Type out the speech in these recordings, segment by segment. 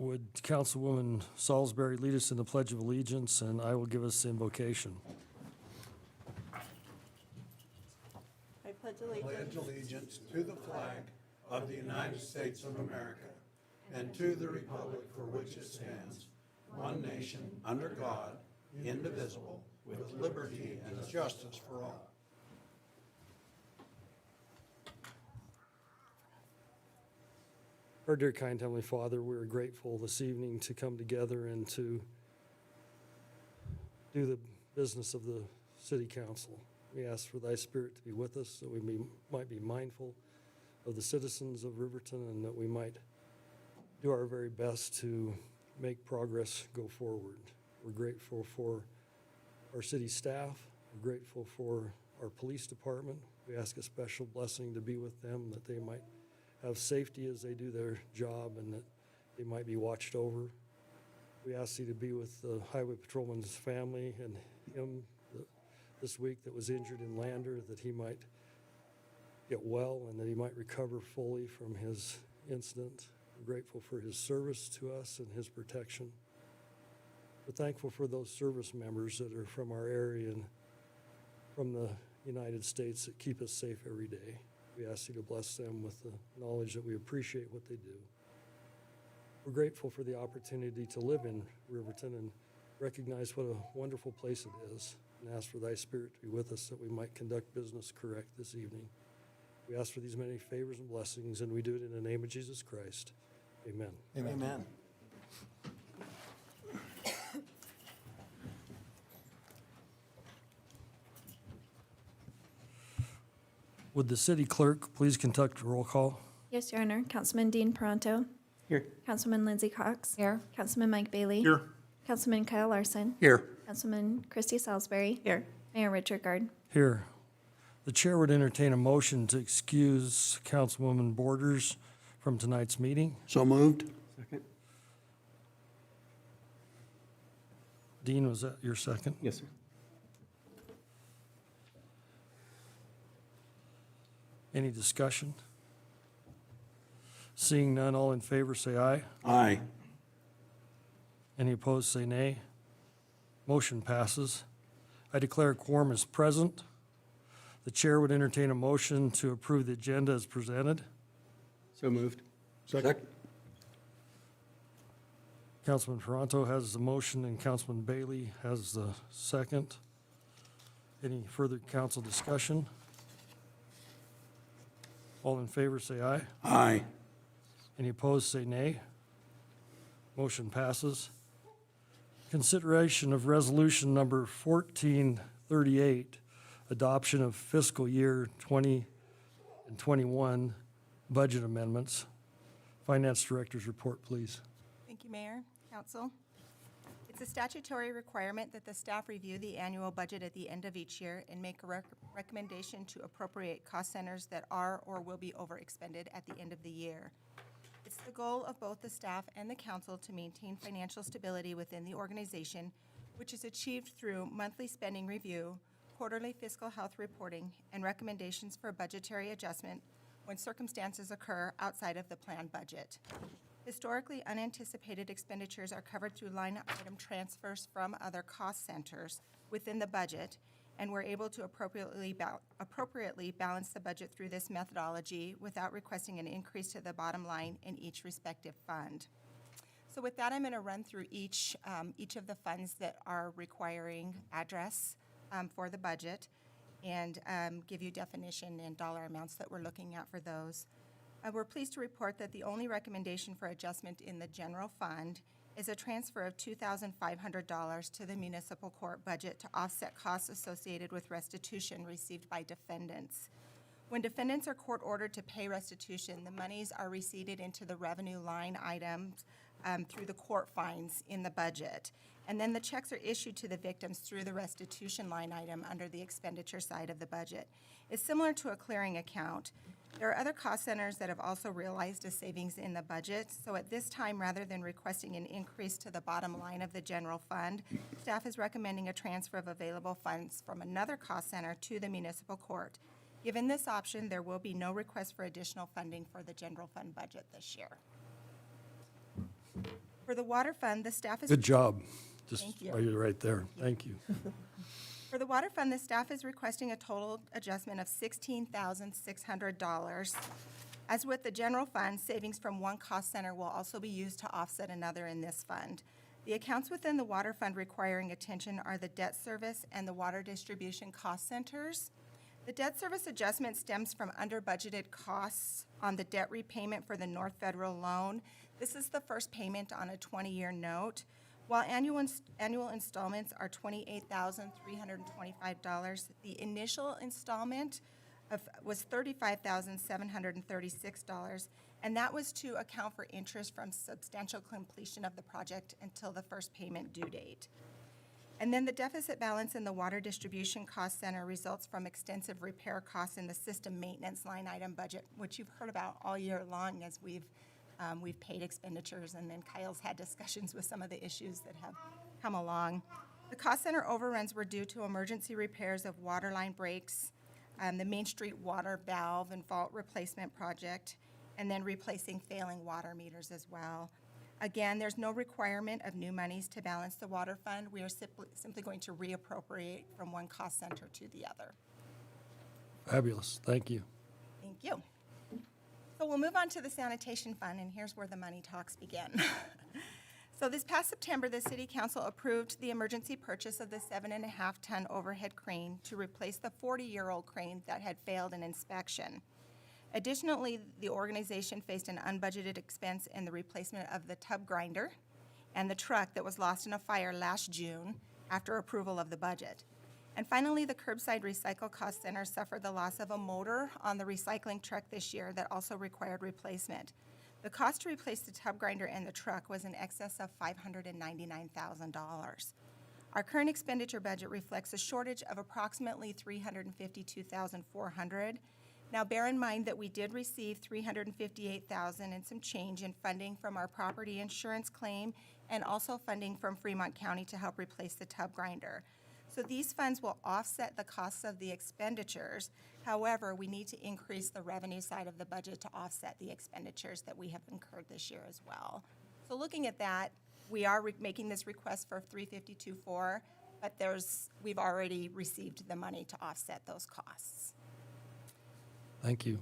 Would Councilwoman Salisbury lead us in the Pledge of Allegiance, and I will give us the invocation. I pledge allegiance to the flag of the United States of America and to the republic for which it stands, one nation, under God, indivisible, with liberty and justice for all. Our dear kind Heavenly Father, we're grateful this evening to come together and to do the business of the City Council. We ask for Thy Spirit to be with us, that we might be mindful of the citizens of Riverton, and that we might do our very best to make progress go forward. We're grateful for our city staff. We're grateful for our police department. We ask a special blessing to be with them, that they might have safety as they do their job, and that they might be watched over. We ask Thee to be with the highway patrolman's family and him this week that was injured in Lander, that he might get well and that he might recover fully from his incident. We're grateful for his service to us and his protection. We're thankful for those service members that are from our area and from the United States that keep us safe every day. We ask you to bless them with the knowledge that we appreciate what they do. We're grateful for the opportunity to live in Riverton and recognize what a wonderful place it is, and ask for thy spirit to be with us that we might conduct business correct this evening. We ask for these many favors and blessings, and we do it in the name of Jesus Christ. Amen. Amen. Would the city clerk please conduct a roll call? Yes, Your Honor. Councilman Dean Peranto. Here. Councilman Lindsey Cox. Here. Councilman Mike Bailey. Here. Councilman Kyle Larson. Here. Councilman Christy Salisbury. Here. Mayor Richard Gard. Here. The chair would entertain a motion to excuse Councilwoman Borders from tonight's meeting. So moved. Second. Dean, was that your second? Yes, sir. Any discussion? Seeing none, all in favor say aye. Aye. Any opposed say nay. Motion passes. I declare a quorum is present. The chair would entertain a motion to approve the agenda as presented. So moved. Second. Councilman Ferranto has the motion and Councilman Bailey has the second. Any further council discussion? All in favor say aye. Aye. Any opposed say nay. Motion passes. Consideration of resolution number 1438, adoption of fiscal year 20 and 21 budget amendments. Finance Director's report, please. Thank you, Mayor, Council. It's a statutory requirement that the staff review the annual budget at the end of each year and make a recommendation to appropriate cost centers that are or will be overexpended at the end of the year. It's the goal of both the staff and the council to maintain financial stability within the organization, which is achieved through monthly spending review, quarterly fiscal health reporting, and recommendations for budgetary adjustment when circumstances occur outside of the planned budget. Historically, unanticipated expenditures are covered through line item transfers from other cost centers within the budget, and we're able to appropriately balance the budget through this methodology without requesting an increase to the bottom line in each respective fund. So with that, I'm going to run through each of the funds that are requiring address for the budget and give you definition and dollar amounts that we're looking at for those. We're pleased to report that the only recommendation for adjustment in the general fund is a transfer of $2,500 to the municipal court budget to offset costs associated with restitution received by defendants. When defendants are court-ordered to pay restitution, the monies are receipted into the revenue line items through the court fines in the budget. And then the checks are issued to the victims through the restitution line item under the expenditure side of the budget. It's similar to a clearing account. There are other cost centers that have also realized a savings in the budget. So at this time, rather than requesting an increase to the bottom line of the general fund, staff is recommending a transfer of available funds from another cost center to the municipal court. Given this option, there will be no request for additional funding for the general fund budget this year. For the water fund, the staff is... Good job. Just Thank you. while you're right there. Thank you. For the water fund, the staff is requesting a total adjustment of $16,600. As with the general fund, savings from one cost center will also be used to offset another in this fund. The accounts within the water fund requiring attention are the debt service and the water distribution cost centers. The debt service adjustment stems from under-budgeted costs on the debt repayment for the North Federal loan. This is the first payment on a 20-year note. While annual installments are $28,325, the initial installment was $35,736, and that was to account for interest from substantial completion of the project until the first payment due date. And then the deficit balance in the water distribution cost center results from extensive repair costs in the system maintenance line item budget, which you've heard about all year long as we've paid expenditures, and then Kyle's had discussions with some of the issues that have come along. The cost center overruns were due to emergency repairs of water line breaks, the Main Street water valve and vault replacement project, and then replacing failing water meters as well. Again, there's no requirement of new monies to balance the water fund. We are simply going to reappropriate from one cost center to the other. Fabulous, thank you. Thank you. So we'll move on to the sanitation fund, and here's where the money talks begin. So this past September, the City Council approved the emergency purchase of the 7.5-ton overhead crane to replace the 40-year-old crane that had failed an inspection. Additionally, the organization faced an unbudgeted expense in the replacement of the tub grinder and the truck that was lost in a fire last June after approval of the budget. And finally, the Curbside Recycle Cost Center suffered the loss of a motor on the recycling truck this year that also required replacement. The cost to replace the tub grinder and the truck was in excess of $599,000. Our current expenditure budget reflects a shortage of approximately $352,400. Now, bear in mind that we did receive $358,000 and some change in funding from our property insurance claim and also funding from Fremont County to help replace the tub grinder. So these funds will offset the costs of the expenditures. However, we need to increase the revenue side of the budget to offset the expenditures that we have incurred this year as well. So looking at that, we are making this request for $352,400, but we've already received the money to offset those costs. Thank you.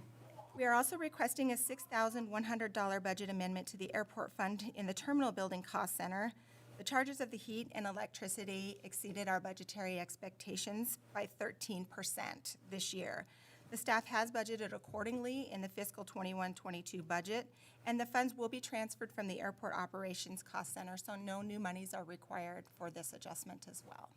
We are also requesting a $6,100 budget amendment to the airport fund in the terminal building cost center. The charges of the heat and electricity exceeded our budgetary expectations by 13% this year. The staff has budgeted accordingly in the fiscal 21-22 budget, and the funds will be transferred from the airport operations cost center, so no new monies are required for this adjustment as well.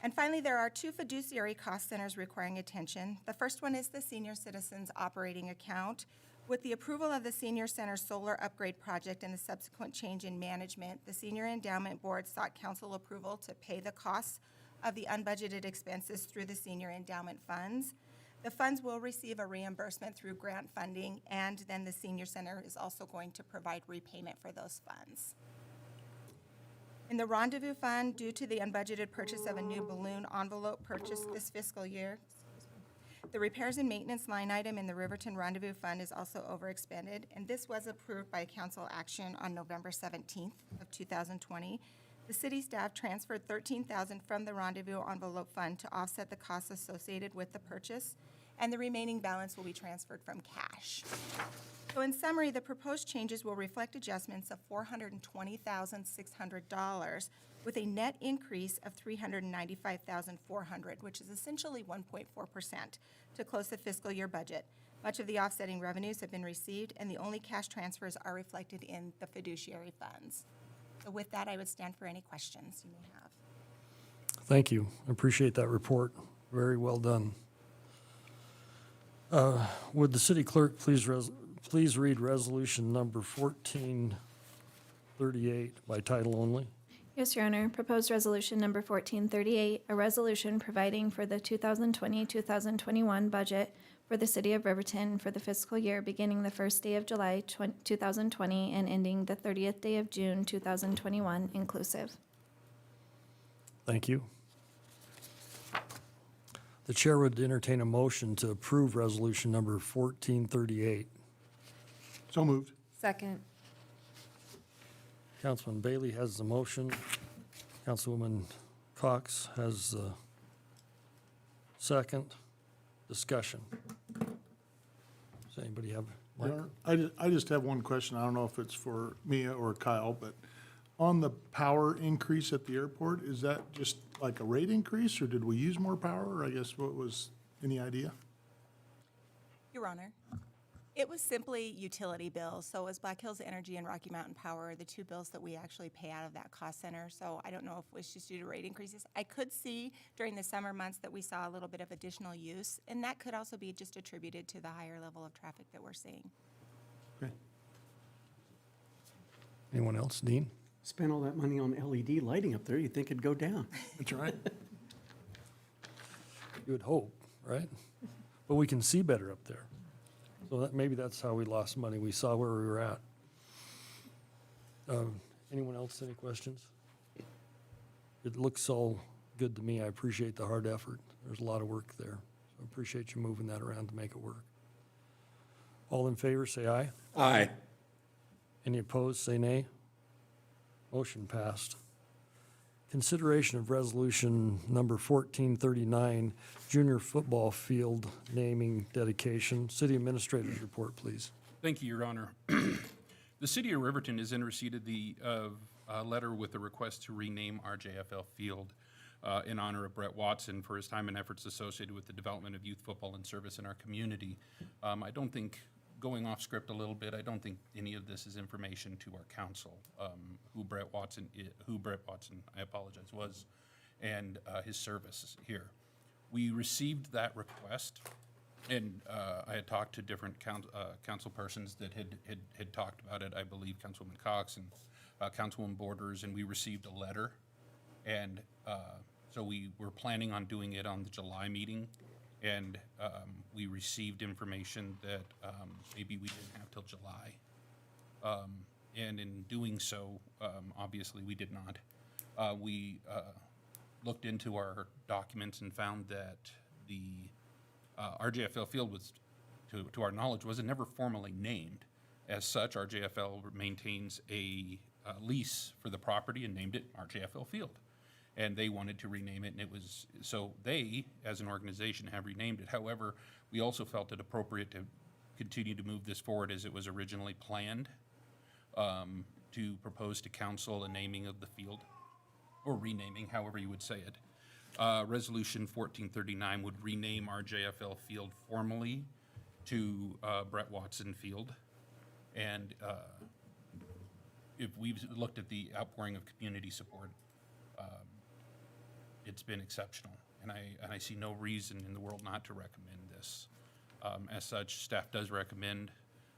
And finally, there are two fiduciary cost centers requiring attention. The first one is the Senior Citizens Operating Account. With the approval of the Senior Center Solar Upgrade Project and the subsequent change in management, the Senior Endowment Board sought council approval to pay the costs of the unbudgeted expenses through the Senior Endowment Funds. The funds will receive a reimbursement through grant funding, and then the Senior Center is also going to provide repayment for those funds. In the Rendezvous Fund, due to the unbudgeted purchase of a new balloon envelope purchase this fiscal year, the repairs and maintenance line item in the Riverton Rendezvous Fund is also overexpended, and this was approved by council action on November 17th of 2020. The city staff transferred $13,000 from the Rendezvous Envelope Fund to offset the costs associated with the purchase, and the remaining balance will be transferred from cash. So in summary, the proposed changes will reflect adjustments of $420,600 with a net increase of $395,400, which is essentially 1.4% to close the fiscal year budget. Much of the offsetting revenues have been received, and the only cash transfers are reflected in the fiduciary funds. So with that, I would stand for any questions you may have. Thank you. I appreciate that report. Very well done. Would the city clerk please read resolution number 1438 by title only? Yes, Your Honor. Proposed resolution number 1438, a resolution providing for the 2020-2021 budget for the City of Riverton for the fiscal year beginning the first day of July 2020 and ending the 30th day of June 2021 inclusive. Thank you. The chair would entertain a motion to approve resolution number 1438. So moved. Second. Councilman Bailey has the motion. Councilwoman Cox has the second. Discussion. Does anybody have? Mike? I just have one question. I don't know if it's for Mia or Kyle, but on the power increase at the airport, is that just like a rate increase, or did we use more power? Or I guess what was, any idea? Your Honor, it was simply utility bills. So it was Black Hills Energy and Rocky Mountain Power, the two bills that we actually pay out of that cost center. So I don't know if it was just due to rate increases. I could see during the summer months that we saw a little bit of additional use, and that could also be just attributed to the higher level of traffic that we're seeing. Okay. Anyone else? Dean? Spend all that money on LED lighting up there, you'd think it'd go down. That's right. You would hope, right? But we can see better up there. So that, maybe that's how we lost money. We saw where we were at. Anyone else, any questions? It looks all good to me. I appreciate the hard effort. There's a lot of work there. I appreciate you moving that around to make it work. All in favor, say aye. Aye. Any opposed, say nay. Motion passed. Consideration of resolution number 1439, junior football field naming dedication. City Administrator's report, please. Thank you, Your Honor. The City of Riverton is in receipt of the letter with a request to rename our JFL Field in honor of Brett Watson for his time and efforts associated with the development of youth football and service in our community. I don't think, going off script a little bit, I don't think any of this is information to our council, who Brett Watson, I apologize, was, and his service here. We received that request, and I had talked to different council persons that had talked about it. I believe Councilwoman Cox and Councilwoman Borders, and we received a letter. And so we were planning on doing it on the July meeting, and we received information that maybe we didn't have till July. And in doing so, obviously, we did not. We looked into our documents and found that the RJFL Field was, to our knowledge, was never formally named. As such, RJFL maintains a lease for the property and named it RJFL Field. And they wanted to rename it, and it was, so they, as an organization, have renamed it. However, we also felt it appropriate to continue to move this forward as it was originally planned, to propose to council a naming of the field, or renaming, however you would say it. Resolution 1439 would rename our JFL Field formally to Brett Watson Field. And if we've looked at the outpouring of community support, it's been exceptional. And I see no reason in the world not to recommend this. As such, staff does recommend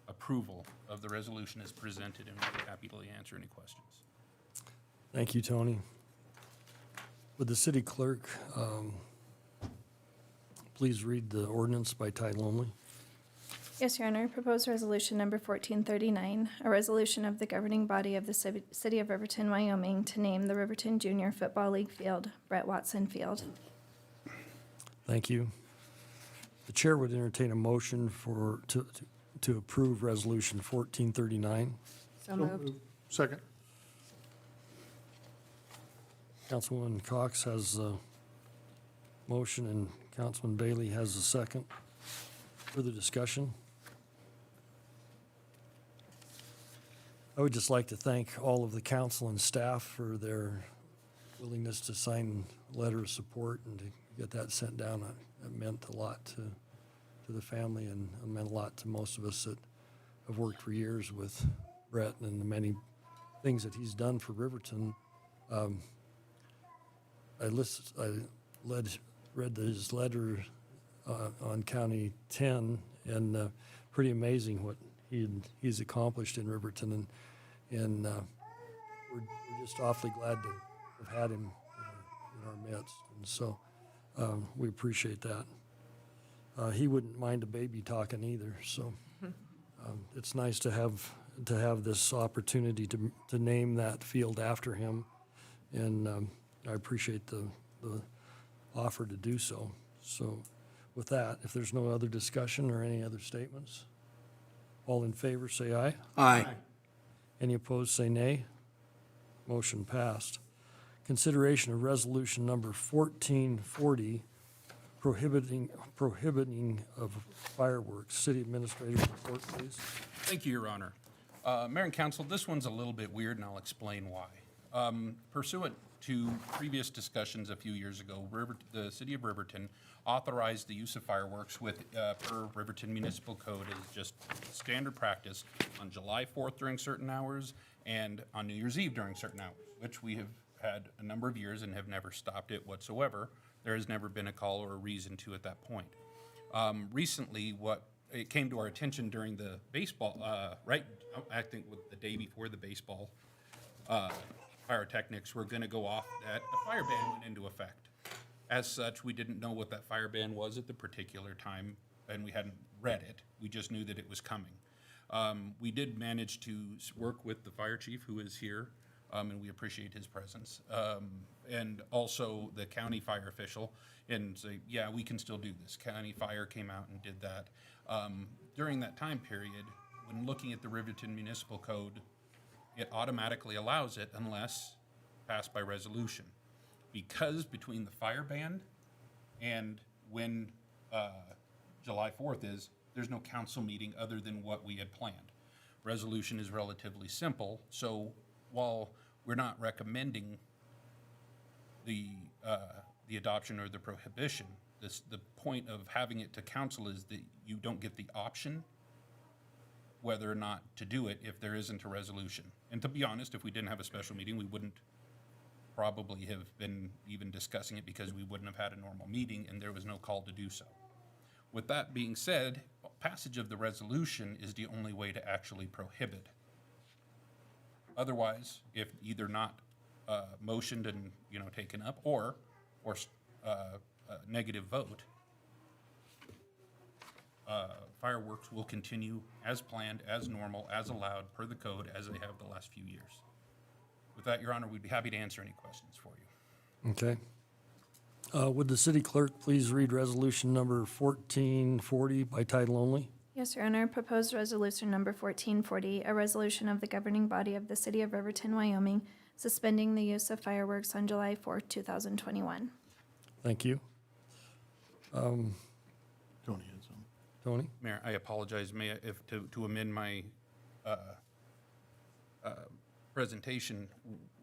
approval of the resolution as presented, and we'll be happy to answer any questions. Thank you, Tony. Would the city clerk please read the ordinance by title only? Yes, Your Honor. Proposed resolution number 1439, a resolution of the governing body of the City of Riverton, Wyoming, to name the Riverton Junior Football League Field Brett Watson Field. Thank you. The chair would entertain a motion to approve resolution 1439. So moved. Second. Councilwoman Cox has a motion and Councilman Bailey has a second. Further discussion? I would just like to thank all of the council and staff for their willingness to sign a letter of support and to get that sent down. It meant a lot to the family, and it meant a lot to most of us that have worked for years with Brett and the many things that he's done for Riverton. I read his letter on County 10, and pretty amazing what he's accomplished in Riverton, and we're just awfully glad to have had him in our midst, and so we appreciate that. He wouldn't mind a baby talking either, so it's nice to have this opportunity to name that field after him, and I appreciate the offer to do so. So with that, if there's no other discussion or any other statements, all in favor say aye. Aye. Any opposed say nay. Motion passed. Consideration of resolution number 1440, prohibiting of fireworks. City Administrator report, please. Thank you, Your Honor. Mayor and Council, this one's a little bit weird, and I'll explain why. Pursuant to previous discussions a few years ago, the City of Riverton authorized the use of fireworks per Riverton Municipal Code as just standard practice on July 4th during certain hours and on New Year's Eve during certain hours, which we have had a number of years and have never stopped it whatsoever. There has never been a call or a reason to at that point. Recently, it came to our attention during the baseball, I think with the day before the baseball, pyrotechnics were going to go off, that a fire ban went into effect. As such, we didn't know what that fire ban was at the particular time, and we hadn't read it. We just knew that it was coming. We did manage to work with the fire chief, who is here, and we appreciate his presence. And also the county fire official, and say, yeah, we can still do this. County fire came out and did that. During that time period, when looking at the Riverton Municipal Code, it automatically allows it unless passed by resolution. Because between the fire ban and when July 4th is, there's no council meeting other than what we had planned. Resolution is relatively simple, so while we're not recommending the adoption or the prohibition, the point of having it to council is that you don't get the option whether or not to do it if there isn't a resolution. And to be honest, if we didn't have a special meeting, we wouldn't probably have been even discussing it because we wouldn't have had a normal meeting and there was no call to do so. With that being said, passage of the resolution is the only way to actually prohibit. Otherwise, if either not motioned and taken up or negative vote, fireworks will continue as planned, as normal, as allowed per the code as they have the last few years. With that, Your Honor, we'd be happy to answer any questions for you. Okay. Would the city clerk please read resolution number 1440 by title only? Yes, Your Honor. Proposed resolution number 1440, a resolution of the governing body of the City of Riverton, Wyoming, suspending the use of fireworks on July 4th, 2021. Thank you. Tony had some. Tony? Mayor, I apologize. May I, if to amend my presentation,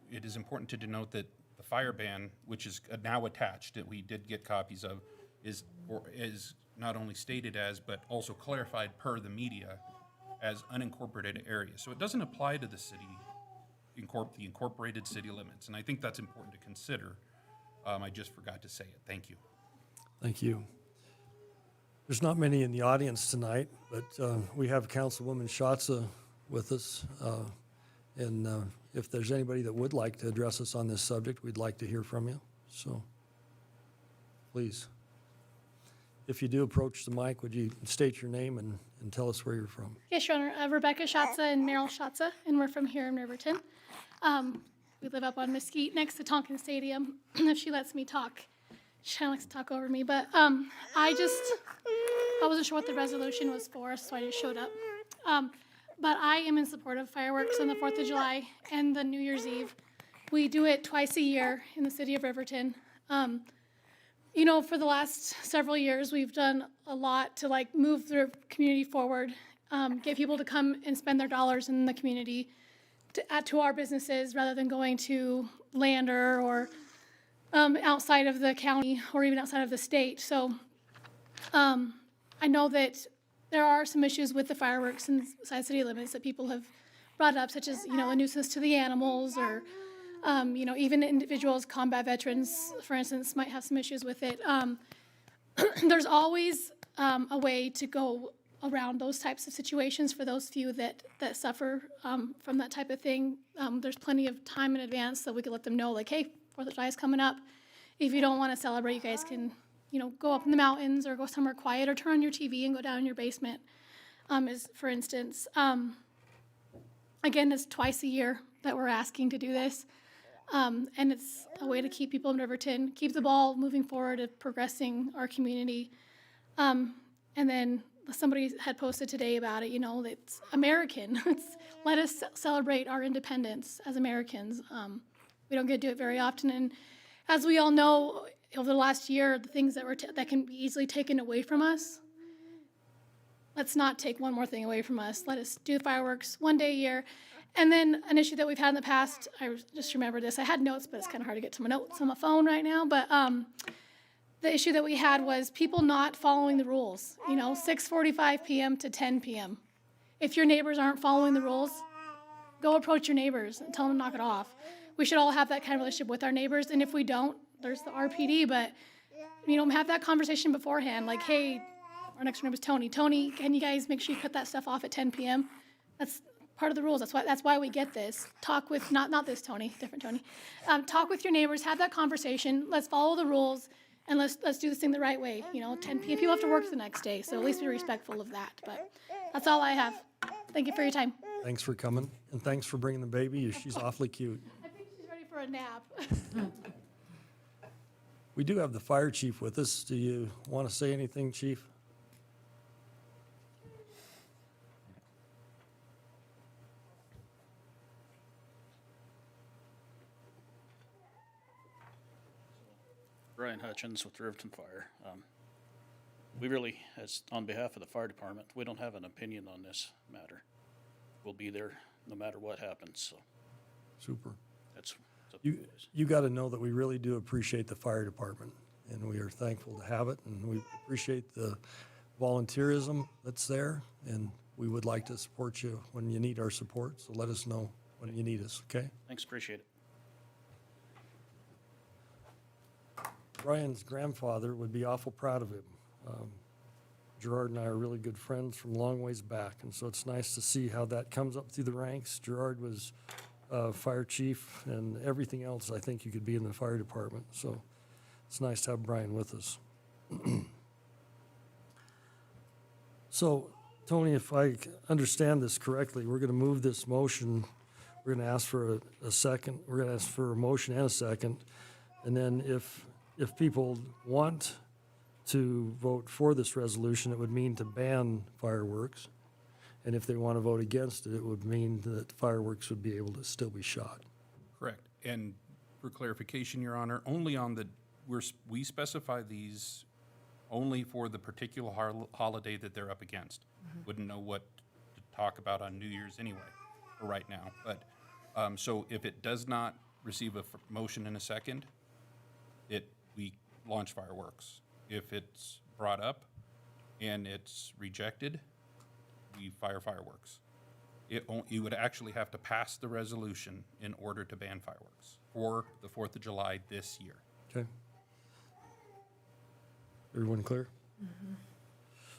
it is important to denote that the fire ban, which is now attached, that we did get copies of, is not only stated as, but also clarified per the media as unincorporated areas. So it doesn't apply to the city, the incorporated city limits. And I think that's important to consider. I just forgot to say it. Thank you. Thank you. There's not many in the audience tonight, but we have Councilwoman Schatze with us. And if there's anybody that would like to address us on this subject, we'd like to hear from you. So, please. If you do approach the mic, would you state your name and tell us where you're from? Yes, Your Honor. Rebecca Schatze and Meryl Schatze, and we're from here in Riverton. We live up on Mesquite next to Tonkin Stadium. If she lets me talk, she kind of likes to talk over me. But I wasn't sure what the resolution was for, so I just showed up. But I am in support of fireworks on the 4th of July and the New Year's Eve. We do it twice a year in the city of Riverton. For the last several years, we've done a lot to move the community forward, get people to come and spend their dollars in the community to add to our businesses rather than going to Lander or outside of the county or even outside of the state. So I know that there are some issues with the fireworks inside city limits that people have brought up, such as, a nuisance to the animals or, even individuals, combat veterans, for instance, might have some issues with it. There's always a way to go around those types of situations for those few that suffer from that type of thing. There's plenty of time in advance that we could let them know, hey, 4th of July is coming up. If you don't want to celebrate, you guys can go up in the mountains or go somewhere quiet or turn on your TV and go down in your basement, for instance. Again, it's twice a year that we're asking to do this. And it's a way to keep people in Riverton, keep the ball moving forward and progressing our community. And then somebody had posted today about it, it's American. Let us celebrate our independence as Americans. We don't get to do it very often. And as we all know, over the last year, the things that can be easily taken away from us, let's not take one more thing away from us. Let us do fireworks one day a year. And then an issue that we've had in the past, I just remember this. I had notes, but it's kind of hard to get to my notes on my phone right now. But the issue that we had was people not following the rules, 6:45 p.m. to 10 p.m. If your neighbors aren't following the rules, go approach your neighbors and tell them to knock it off. We should all have that kind of relationship with our neighbors. And if we don't, there's the RPD, but have that conversation beforehand. Hey, our next door neighbor's Tony. Tony, can you guys make sure you cut that stuff off at 10 p.m.? That's part of the rules. That's why we get this. Talk with, not this Tony, different Tony. Talk with your neighbors, have that conversation. Let's follow the rules, and let's do this thing the right way. 10 p.m. People have to work the next day, so at least be respectful of that. But that's all I have. Thank you for your time. Thanks for coming, and thanks for bringing the baby. She's awfully cute. I think she's ready for a nap. We do have the fire chief with us. Do you want to say anything, chief? Brian Hutchins with Riverton Fire. We really, as on behalf of the fire department, we don't have an opinion on this matter. We'll be there no matter what happens, so Super. that's it's up to you guys. You got to know that we really do appreciate the fire department, and we are thankful to have it, and we appreciate the volunteerism that's there, and we would like to support you when you need our support, so let us know when you need us, okay? Thanks, appreciate it. Brian's grandfather would be awful proud of him. Gerard and I are really good friends from a long ways back, and so it's nice to see how that comes up through the ranks. Gerard was fire chief and everything else I think you could be in the fire department, so it's nice to have Brian with us. So, Tony, if I understand this correctly, we're going to move this motion. We're going to ask for a second. We're going to ask for a motion and a second, and then if people want to vote for this resolution, it would mean to ban fireworks. And if they want to vote against it, it would mean that fireworks would be able to still be shot. Correct. And for clarification, Your Honor, only on the, we specify these only for the particular holiday that they're up against. Wouldn't know what to talk about on New Year's anyway, for right now. But, so if it does not receive a motion in a second, we launch fireworks. If it's brought up and it's rejected, we fire fireworks. You would actually have to pass the resolution in order to ban fireworks for the 4th of July this year. Okay? Everyone clear?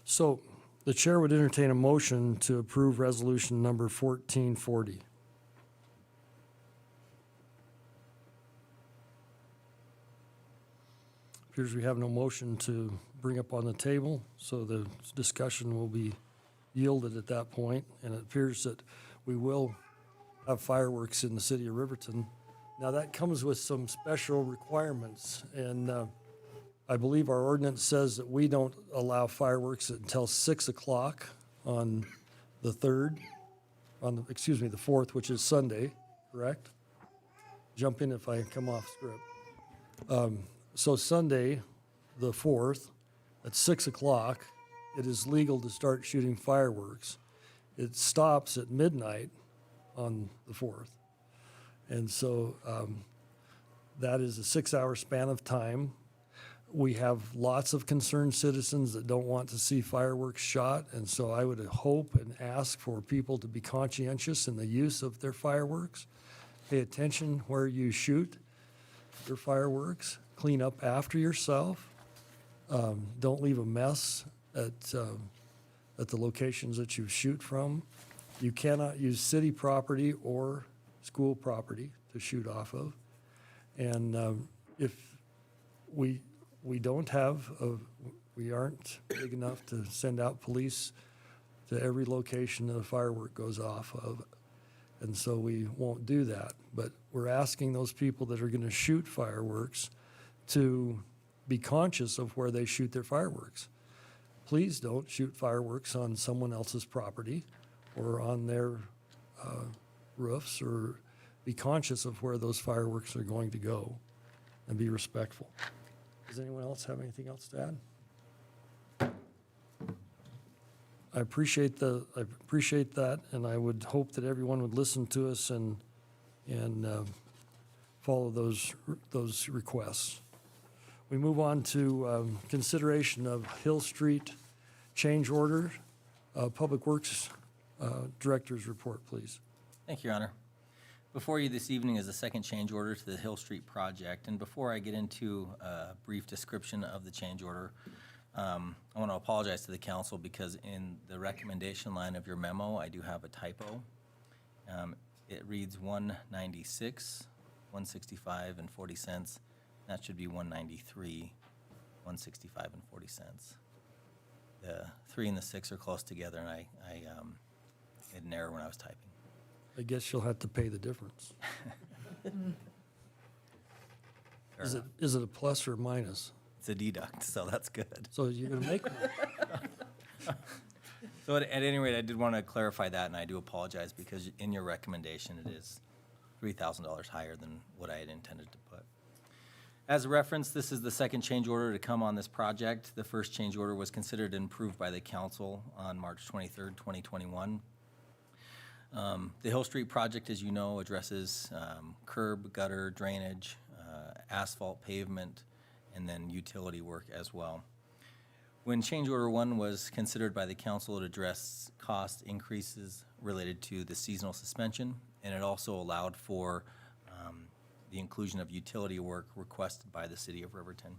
So the chair would entertain a motion to approve resolution number 1440. Appears we have no motion to bring up on the table, so the discussion will be yielded at that point, and it appears that we will have fireworks in the city of Riverton. Now, that comes with some special requirements, and I believe our ordinance says that we don't allow fireworks until 6 o'clock on the 3rd, the 4th, which is Sunday, correct? Jump in if I come off script. So Sunday, the 4th, at 6 o'clock, it is legal to start shooting fireworks. It stops at midnight on the 4th. And so that is a 6-hour span of time. We have lots of concerned citizens that don't want to see fireworks shot, and so I would hope and ask for people to be conscientious in the use of their fireworks. Pay attention where you shoot your fireworks. Clean up after yourself. Don't leave a mess at the locations that you shoot from. You cannot use city property or school property to shoot off of. And if we don't have, we aren't big enough to send out police to every location that a firework goes off of. And so we won't do that. But we're asking those people that are going to shoot fireworks to be conscious of where they shoot their fireworks. Please don't shoot fireworks on someone else's property or on their roofs, or be conscious of where those fireworks are going to go and be respectful. Does anyone else have anything else to add? I appreciate that, and I would hope that everyone would listen to us and follow those requests. We move on to consideration of Hill Street change order. Public Works Director's report, please. Thank you, Your Honor. Before you this evening is a second change order to the Hill Street project. And before I get into a brief description of the change order, I want to apologize to the council because in the recommendation line of your memo, I do have a typo. It reads 196, 165 and 40 cents. That should be 193, 165 and 40 cents. The 3 and the 6 are close together, and I made an error when I was typing. I guess you'll have to pay the difference. Is it a plus or minus? It's a deduct, so that's good. So you're gonna make money. So at any rate, I did want to clarify that, and I do apologize because in your recommendation, it is $3,000 higher than what I had intended to put. As a reference, this is the second change order to come on this project. The first change order was considered and approved by the council on March 23rd, 2021. The Hill Street project, as you know, addresses curb, gutter, drainage, asphalt pavement, and then utility work as well. When change order one was considered by the council, it addressed cost increases related to the seasonal suspension, and it also allowed for the inclusion of utility work requested by the city of Riverton.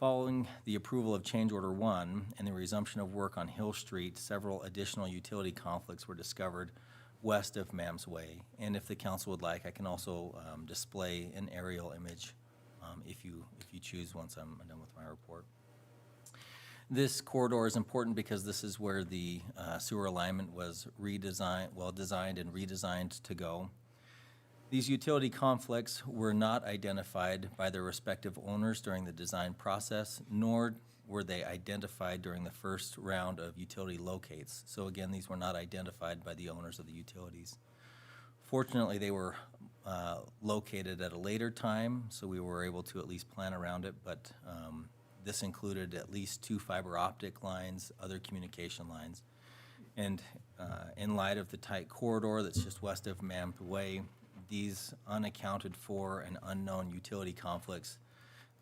Following the approval of change order one and the resumption of work on Hill Street, several additional utility conflicts were discovered west of Mams Way. And if the council would like, I can also display an aerial image if you choose once I'm done with my report. This corridor is important because this is where the sewer alignment was designed and redesigned to go. These utility conflicts were not identified by their respective owners during the design process, nor were they identified during the first round of utility locates. So again, these were not identified by the owners of the utilities. Fortunately, they were located at a later time, so we were able to at least plan around it, but this included at least 2 fiber optic lines, other communication lines. And in light of the tight corridor that's just west of Mams Way, these unaccounted for and unknown utility conflicts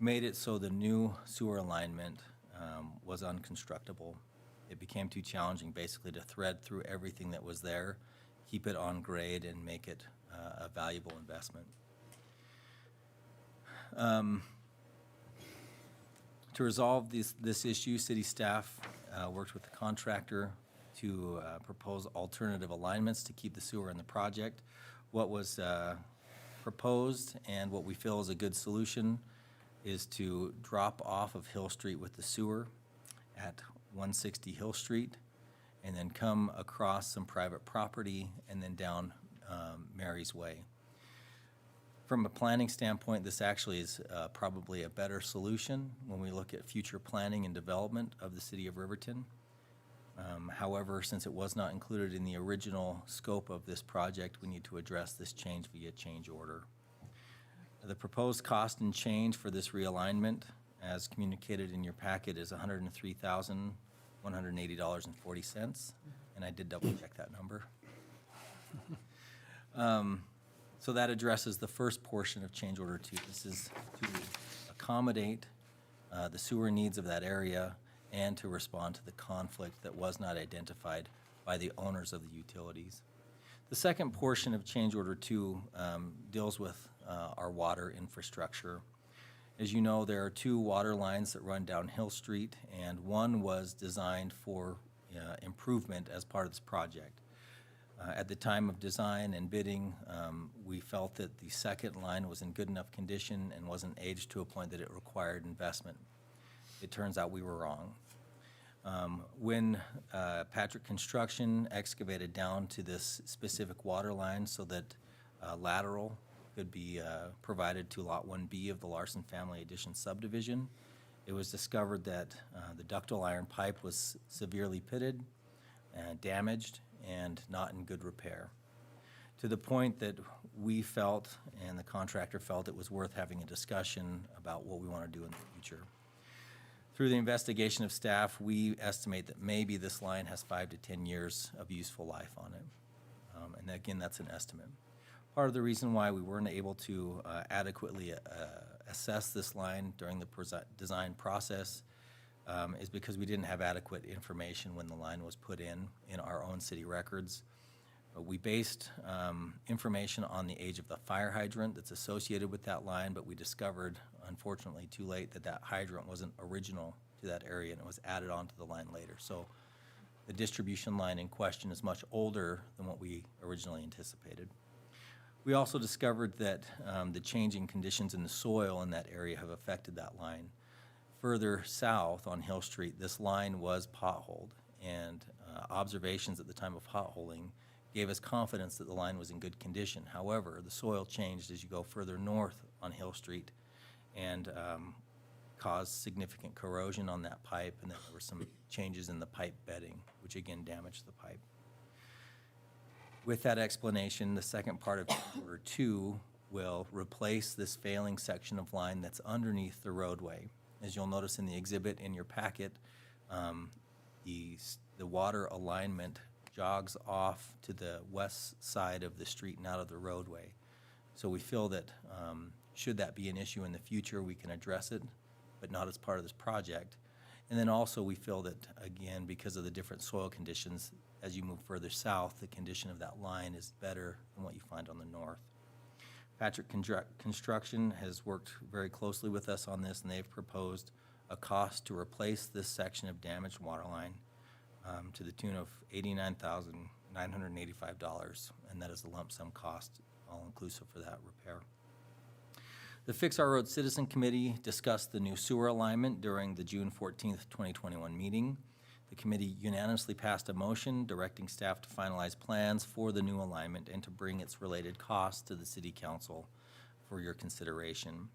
made it so the new sewer alignment was unconstructable. It became too challenging basically to thread through everything that was there, keep it on grade, and make it a valuable investment. To resolve this issue, city staff worked with the contractor to propose alternative alignments to keep the sewer in the project. What was proposed and what we feel is a good solution is to drop off of Hill Street with the sewer at 160 Hill Street and then come across some private property and then down Mary's Way. From a planning standpoint, this actually is probably a better solution when we look at future planning and development of the city of Riverton. However, since it was not included in the original scope of this project, we need to address this change via change order. The proposed cost and change for this realignment, as communicated in your packet, is $103,180.40, and I did double check that number. So that addresses the first portion of change order 2. This is to accommodate the sewer needs of that area and to respond to the conflict that was not identified by the owners of the utilities. The second portion of change order 2 deals with our water infrastructure. As you know, there are 2 water lines that run down Hill Street, and one was designed for improvement as part of this project. At the time of design and bidding, we felt that the second line was in good enough condition and wasn't aged to a point that it required investment. It turns out we were wrong. When Patrick Construction excavated down to this specific water line so that lateral could be provided to Lot 1B of the Larson Family Addition subdivision, it was discovered that the ductile iron pipe was severely pitted, damaged, and not in good repair, to the point that we felt and the contractor felt it was worth having a discussion about what we want to do in the future. Through the investigation of staff, we estimate that maybe this line has 5 to 10 years of useful life on it. And again, that's an estimate. Part of the reason why we weren't able to adequately assess this line during the design process is because we didn't have adequate information when the line was put in our own city records. We based information on the age of the fire hydrant that's associated with that line, but we discovered, unfortunately too late, that that hydrant wasn't original to that area and it was added onto the line later. So the distribution line in question is much older than what we originally anticipated. We also discovered that the changing conditions in the soil in that area have affected that line. Further south on Hill Street, this line was potholed, and observations at the time of potholing gave us confidence that the line was in good condition. However, the soil changed as you go further north on Hill Street and caused significant corrosion on that pipe, and then there were some changes in the pipe bedding, which again damaged the pipe. With that explanation, the second part of change order 2 will replace this failing section of line that's underneath the roadway. As you'll notice in the exhibit in your packet, the water alignment jogs off to the west side of the street and out of the roadway. So we feel that should that be an issue in the future, we can address it, but not as part of this project. And then also we feel that, again, because of the different soil conditions, as you move further south, the condition of that line is better than what you find on the north. Patrick Construction has worked very closely with us on this, and they've proposed a cost to replace this section of damaged water line to the tune of $89,985, and that is the lump sum cost, all inclusive for that repair. The Fix Our Road Citizen Committee discussed the new sewer alignment during the June 14th, 2021 meeting. The committee unanimously passed a motion directing staff to finalize plans for the new alignment and to bring its related costs to the City Council for your consideration.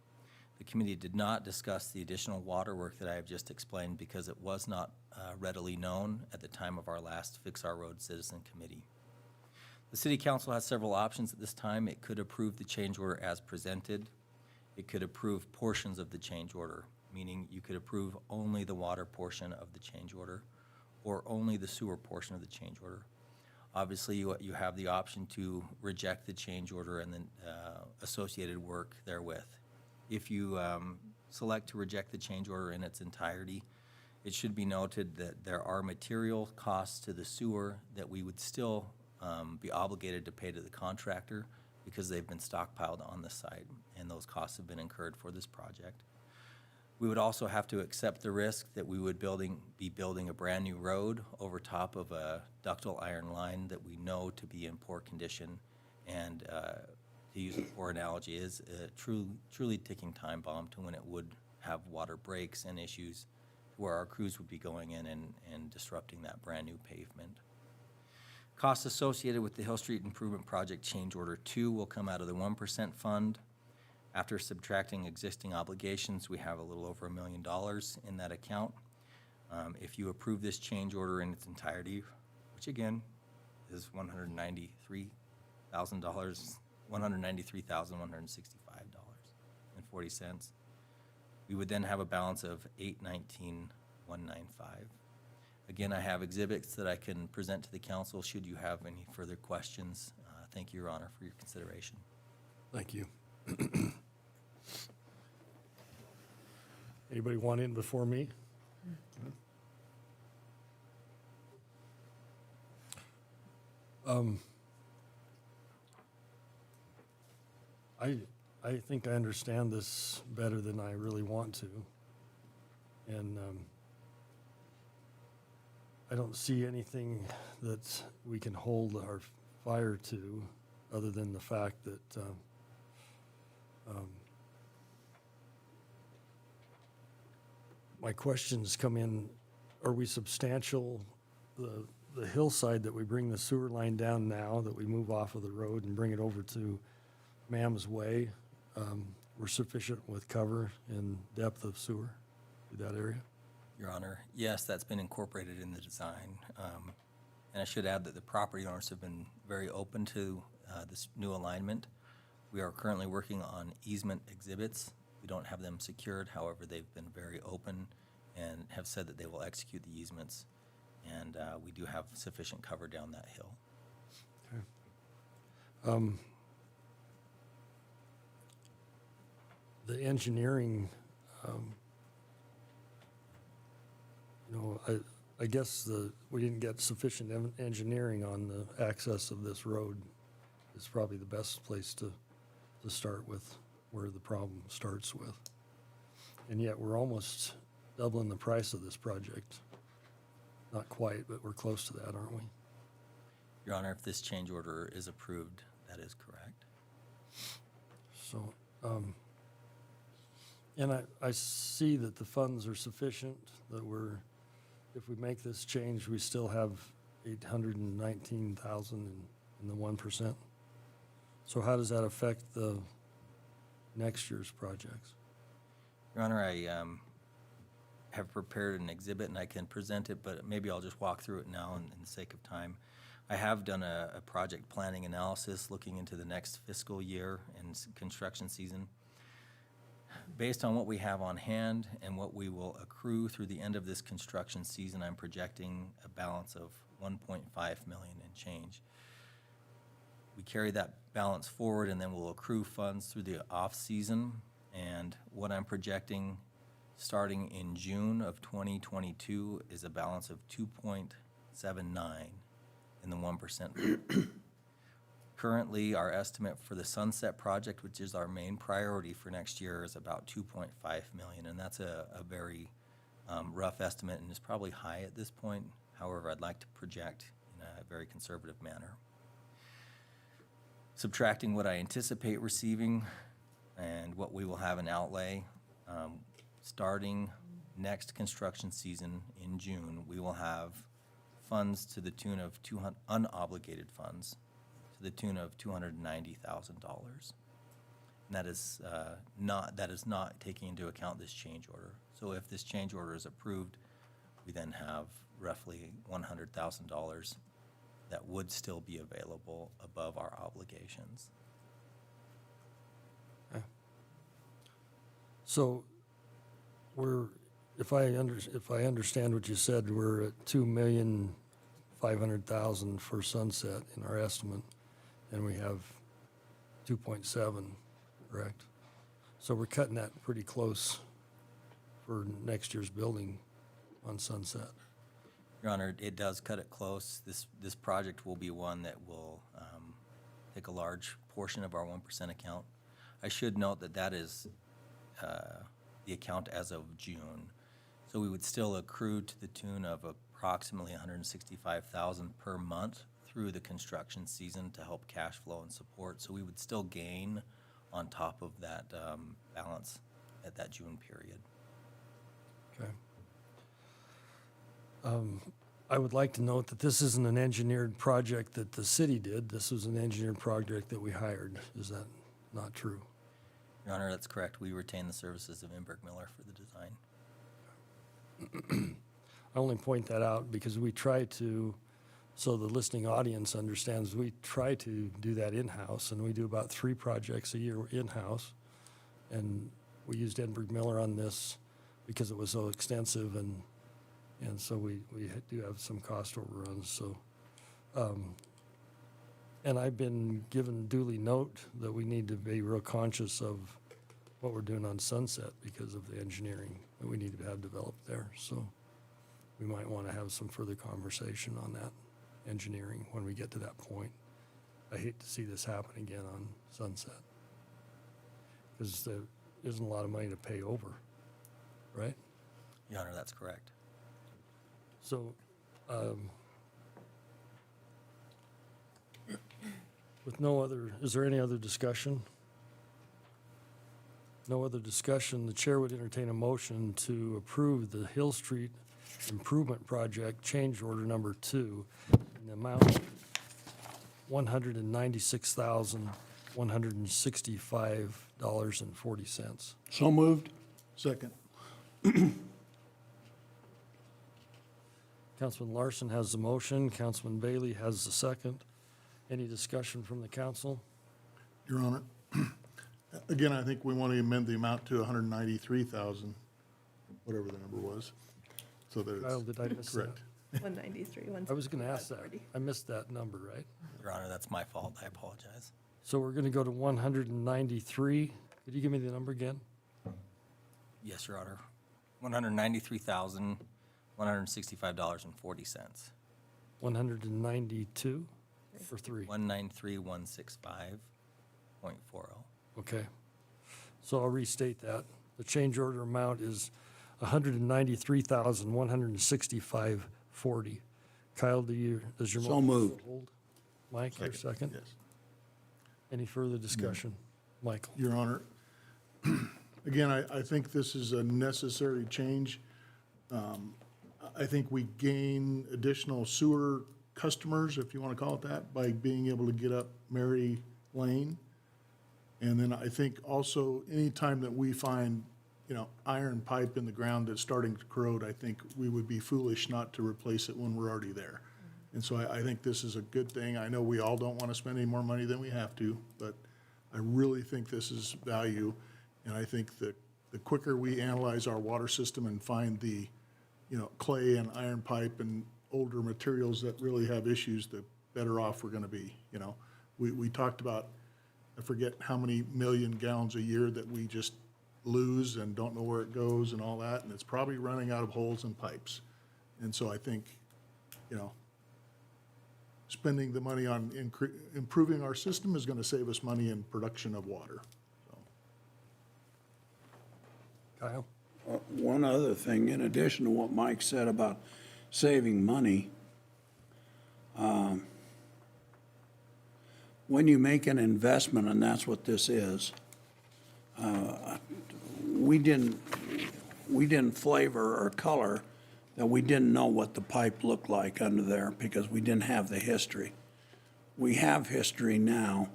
The committee did not discuss the additional water work that I have just explained because it was not readily known at the time of our last Fix Our Road Citizen Committee. The City Council has several options at this time. It could approve the change order as presented. It could approve portions of the change order, meaning you could approve only the water portion of the change order or only the sewer portion of the change order. Obviously, you have the option to reject the change order and then associated work therewith. If you select to reject the change order in its entirety, it should be noted that there are material costs to the sewer that we would still be obligated to pay to the contractor because they've been stockpiled on the site, and those costs have been incurred for this project. We would also have to accept the risk that we would be building a brand-new road over top of a ductile iron line that we know to be in poor condition, and to use a poor analogy, is a truly ticking time bomb to when it would have water breaks and issues where our crews would be going in and disrupting that brand-new pavement. Costs associated with the Hill Street Improvement Project Change Order 2 will come out of the 1% fund. After subtracting existing obligations, we have a little over $1 million in that account. If you approve this change order in its entirety, which again is $193,165.40, we would then have a balance of $819,195. Again, I have exhibits that I can present to the council should you have any further questions. Thank you, Your Honor, for your consideration. Thank you. Anybody want in before me? I think I understand this better than I really want to. And I don't see anything that we can hold our fire to other than the fact that my questions come in, are we substantial? The hillside that we bring the sewer line down now, that we move off of the road and bring it over to Mam's Way, we're sufficient with cover and depth of sewer through that area? Your Honor, yes, that's been incorporated in the design. And I should add that the property owners have been very open to this new alignment. We are currently working on easement exhibits. We don't have them secured, however, they've been very open and have said that they will execute the easements. And we do have sufficient cover down that hill. Okay. The engineering, I guess we didn't get sufficient engineering on the access of this road. It's probably the best place to start with, where the problem starts with. And yet we're almost doubling the price of this project. Not quite, but we're close to that, aren't we? Your Honor, if this change order is approved, that is correct. So, and I see that the funds are sufficient, that if we make this change, we still have $819,000 in the 1%. So how does that affect the next year's projects? Your Honor, I have prepared an exhibit and I can present it, but maybe I'll just walk through it now in the sake of time. I have done a project planning analysis looking into the next fiscal year and construction season. Based on what we have on hand and what we will accrue through the end of this construction season, I'm projecting a balance of 1.5 million and change. We carry that balance forward and then we'll accrue funds through the off-season. And what I'm projecting starting in June of 2022 is a balance of 2.79 in the 1%. Currently, our estimate for the Sunset Project, which is our main priority for next year, is about 2.5 million, and that's a very rough estimate and is probably high at this point. However, I'd like to project in a very conservative manner. Subtracting what I anticipate receiving and what we will have in outlay, starting next construction season in June, we will have funds to the tune of unobligated funds to the tune of $290,000. And that is not taking into account this change order. So if this change order is approved, we then have roughly $100,000 that would still be available above our obligations. So if I understand what you said, we're at 2,500,000 for Sunset in our estimate, and we have 2.7, correct? So we're cutting that pretty close for next year's building on Sunset. Your Honor, it does cut it close. This project will be one that will take a large portion of our 1% account. I should note that that is the account as of June. So we would still accrue to the tune of approximately $165,000 per month through the construction season to help cash flow and support. So we would still gain on top of that balance at that June period. Okay. I would like to note that this isn't an engineered project that the city did. This was an engineered project that we hired. Is that not true? Your Honor, that's correct. We retain the services of Imberg Miller for the design. I only point that out because we try to, so the listening audience understands, we try to do that in-house, and we do about 3 projects a year in-house. And we used Imberg Miller on this because it was so extensive, and so we do have some cost overruns. So, and I've been given duly note that we need to be real conscious of what we're doing on Sunset because of the engineering that we need to have developed there. So we might want to have some further conversation on that engineering when we get to that point. I hate to see this happen again on Sunset because there isn't a lot of money to pay over, right? Your Honor, that's correct. So, with no other, is there any other discussion? No other discussion. The chair would entertain a motion to approve the Hill Street Improvement Project change order number 2 in the amount of $196,165.40. So moved. Second. Councilman Larson has the motion. Councilman Bailey has the second. Any discussion from the council? Your Honor, again, I think we want to amend the amount to 193,000, whatever the number was, so that Kyle, it's did I miss that? correct. 193, I was going to ask that. I missed that number, right? Your Honor, that's my fault. I apologize. So we're going to go to 193. Could you give me the number again? Yes, Your Honor. $193,165.40. 192 for 3. 193,165.40. Okay. So I'll restate that. The change order amount is $193,165.40. Kyle, does your So motion moved. hold? Mike, your second? Yes. Any further discussion? Michael? Your Honor, again, I think this is a necessary change. I think we gain additional sewer customers, if you want to call it that, by being able to get up Mary Lane. And then I think also anytime that we find, iron pipe in the ground that's starting to corrode, I think we would be foolish not to replace it when we're already there. And so I think this is a good thing. I know we all don't want to spend any more money than we have to, but I really think this is value. And I think that the quicker we analyze our water system and find the, clay and iron pipe and older materials that really have issues, the better off we're going to be, We talked about, I forget how many million gallons a year that we just lose and don't know where it goes and all that, and it's probably running out of holes and pipes. And so I think, spending the money on improving our system is going to save us money in production of water. So, Kyle? One other thing, in addition to what Mike said about saving money, when you make an investment, and that's what this is, we didn't flavor or color that we didn't know what the pipe looked like under there because we didn't have the history. We have history now,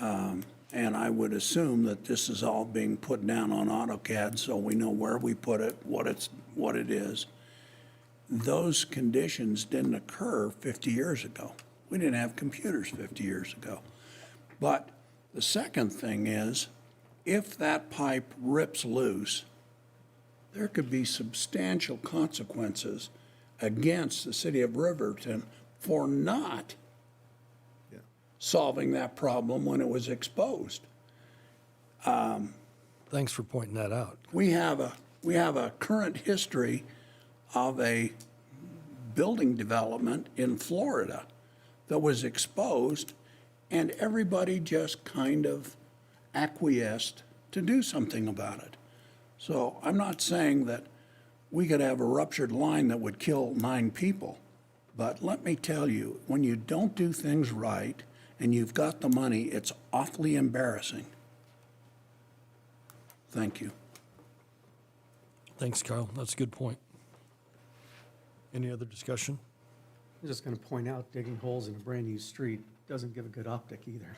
and I would assume that this is all being put down on AutoCAD so we know where we put it, what it is. Those conditions didn't occur 50 years ago. We didn't have computers 50 years ago. But the second thing is, if that pipe rips loose, there could be substantial consequences against the city of Riverton for not solving that problem when it was exposed. Thanks for pointing that out. We have a current history of a building development in Florida that was exposed, and everybody just kind of acquiesced to do something about it. So I'm not saying that we could have a ruptured line that would kill 9 people, but let me tell you, when you don't do things right and you've got the money, it's awfully embarrassing. Thank you. Thanks, Kyle. That's a good point. Any other discussion? I'm just going to point out digging holes in a brand-new street doesn't give a good optic either.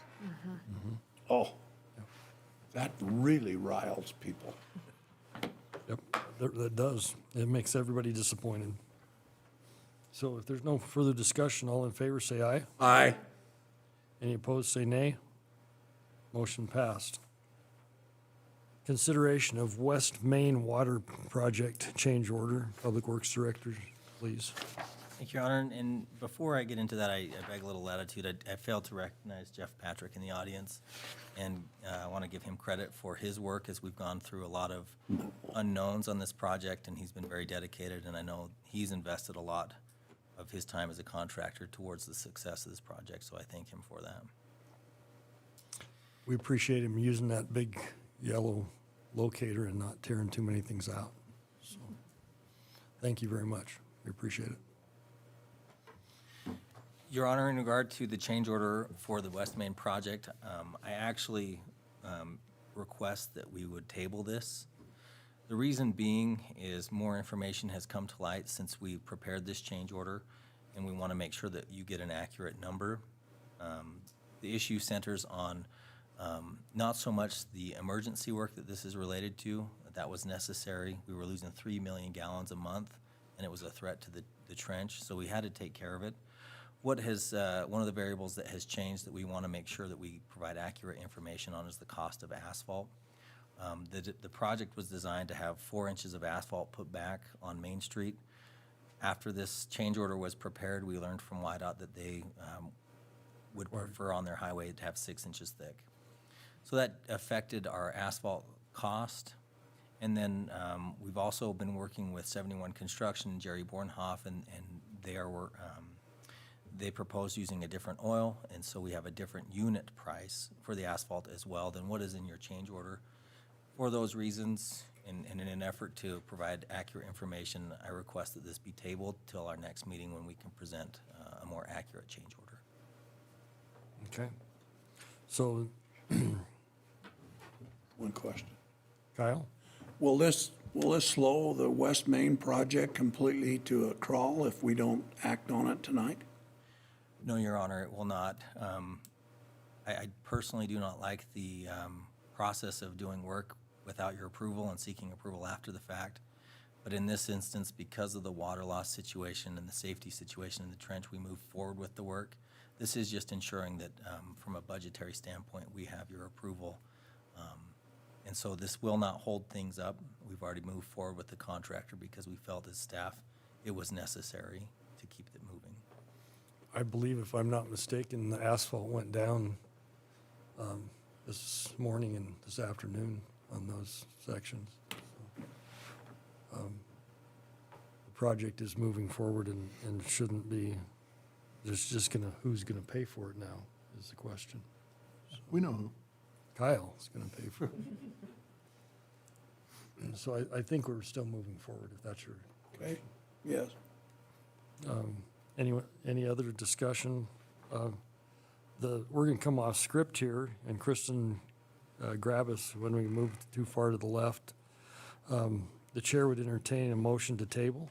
Oh, that really riles people. Yep, that does. It makes everybody disappointed. So if there's no further discussion, all in favor say aye. Aye. Any opposed say nay. Motion passed. Consideration of West Main Water Project change order. Public Works Director, please. Thank you, Your Honor. And before I get into that, I beg a little latitude. I failed to recognize Jeff Patrick in the audience, and I want to give him credit for his work as we've gone through a lot of unknowns on this project, and he's been very dedicated, and I know he's invested a lot of his time as a contractor towards the success of this project, so I thank him for that. We appreciate him using that big yellow locator and not tearing too many things out. So, thank you very much. We appreciate it. Your Honor, in regard to the change order for the West Main project, I actually request that we would table this. The reason being is more information has come to light since we prepared this change order, and we want to make sure that you get an accurate number. The issue centers on not so much the emergency work that this is related to. That was necessary. We were losing 3 million gallons a month, and it was a threat to the trench, so we had to take care of it. What has, one of the variables that has changed that we want to make sure that we provide accurate information on is the cost of asphalt. The project was designed to have 4 inches of asphalt put back on Main Street. After this change order was prepared, we learned from WYDOT that they would prefer on their highway to have 6 inches thick. So that affected our asphalt cost. And then we've also been working with 71 Construction, Jerry Bornhoff, and they proposed using a different oil, and so we have a different unit price for the asphalt as well than what is in your change order. For those reasons, and in an effort to provide accurate information, I request that this be tabled till our next meeting when we can present a more accurate change order. Okay. So, One question. Kyle? Will this slow the West Main project completely to a crawl if we don't act on it tonight? No, Your Honor, it will not. I personally do not like the process of doing work without your approval and seeking approval after the fact. But in this instance, because of the water loss situation and the safety situation in the trench, we moved forward with the work. This is just ensuring that from a budgetary standpoint, we have your approval. And so this will not hold things up. We've already moved forward with the contractor because we felt as staff it was necessary to keep it moving. I believe, if I'm not mistaken, the asphalt went down this morning and this afternoon on those sections. The project is moving forward and shouldn't be, there's just who's gonna pay for it now is the question. We know who. Kyle's gonna pay for it. So I think we're still moving forward, if that's your, Okay, yes. any other discussion? We're gonna come off script here, and Kristen, grab us when we move too far to the left. The chair would entertain a motion to table.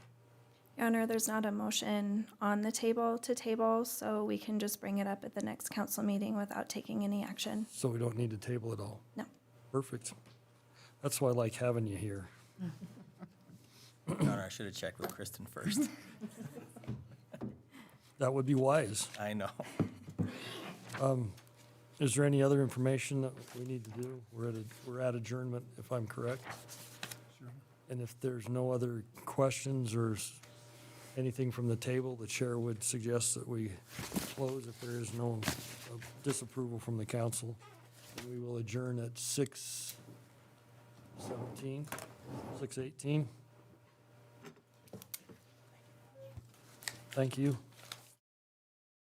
Your Honor, there's not a motion on the table to table, so we can just bring it up at the next council meeting without taking any action. So we don't need to table it all. No. Perfect. That's why I like having you here. Your Honor, I should have checked with Kristen first. That would be wise. I know. Is there any other information that we need to do? We're at adjournment, if I'm correct. And if there's no other questions or anything from the table, the chair would suggest that we close if there is no disapproval from the council. And we will adjourn at 6:17, 6:18. Thank you.